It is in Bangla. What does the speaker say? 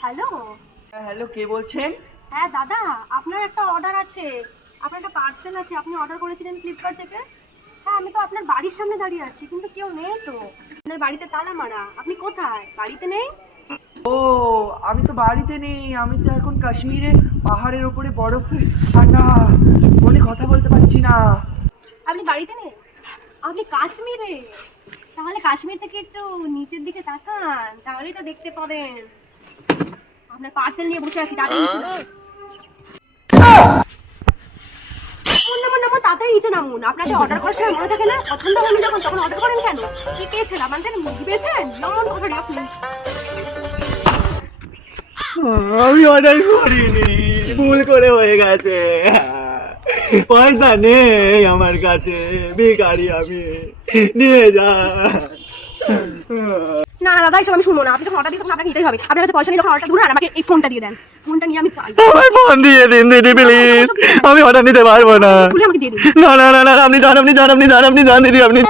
হ্যালো। হ্যালো, কে বলছেন? হ্যাঁ দাদা, আপনার একটা অর্ডার আছে, আপনার একটা পার্সেল আছে, আপনি অর্ডার করেছিলেন ফ্লিপকার্ট থেকে। হ্যাঁ, আমি তো আপনার বাড়ির সামনে দাঁড়িয়ে আছি, কিন্তু কেউ নেই তো। আপনার বাড়িতে তালা মারা, আপনি কোথায়? বাড়িতে নেই? ও, আমি তো বাড়িতে নেই, আমি তো এখন কাশ্মীরে পাহাড়ের ওপরে বরফের ঠান্ডা ফোনে কথা বলতে পারছি না। আপনি বাড়িতে নেই? আপনি কাশ্মীরে? তাহলে কাশ্মীর থেকে একটু নিচের দিকে তাকান, তাহলেই তো দেখতে পাবেন। আপনার পার্সেল নিয়ে বসে আছি, তাড়াতাড়ি নিচে নামুন। নামুন নামুন, তাড়াতাড়ি নিচে নামুন। আপনাকে অর্ডার করার সময় মনে থাকে না? পছন্দ হয়নি যখন, তখন অর্ডার করেন কেন? কি পেয়েছেন? আমাদের মুরগি পেয়েছেন? নামুন তাড়াতাড়ি আপনি। আমি অর্ডার করিনি, ভুল করে হয়ে গেছে। পয়সা নেই আমার কাছে, ভিখারি আমি, নিয়ে যা। না না দাদা, এইসব আমি শুনবো না। আপনি যখন অর্ডার দিই তখন আপনাকে নিতেই হবে। আপনার কাছে পয়সা নেই, যখন অর্ডারটা ধরুন, আমাকে এই ফোনটা দিয়ে দেন। ফোনটা নিয়ে আমি চাই। আমার ফোন দিয়ে দিন দিদি প্লিজ, আমি অর্ডার নিতে পারবো না। খুলে আমাকে দিয়ে দিন। না না না না, আপনি যান আপনি যান আপনি যান আপনি যান দিদি আপনি।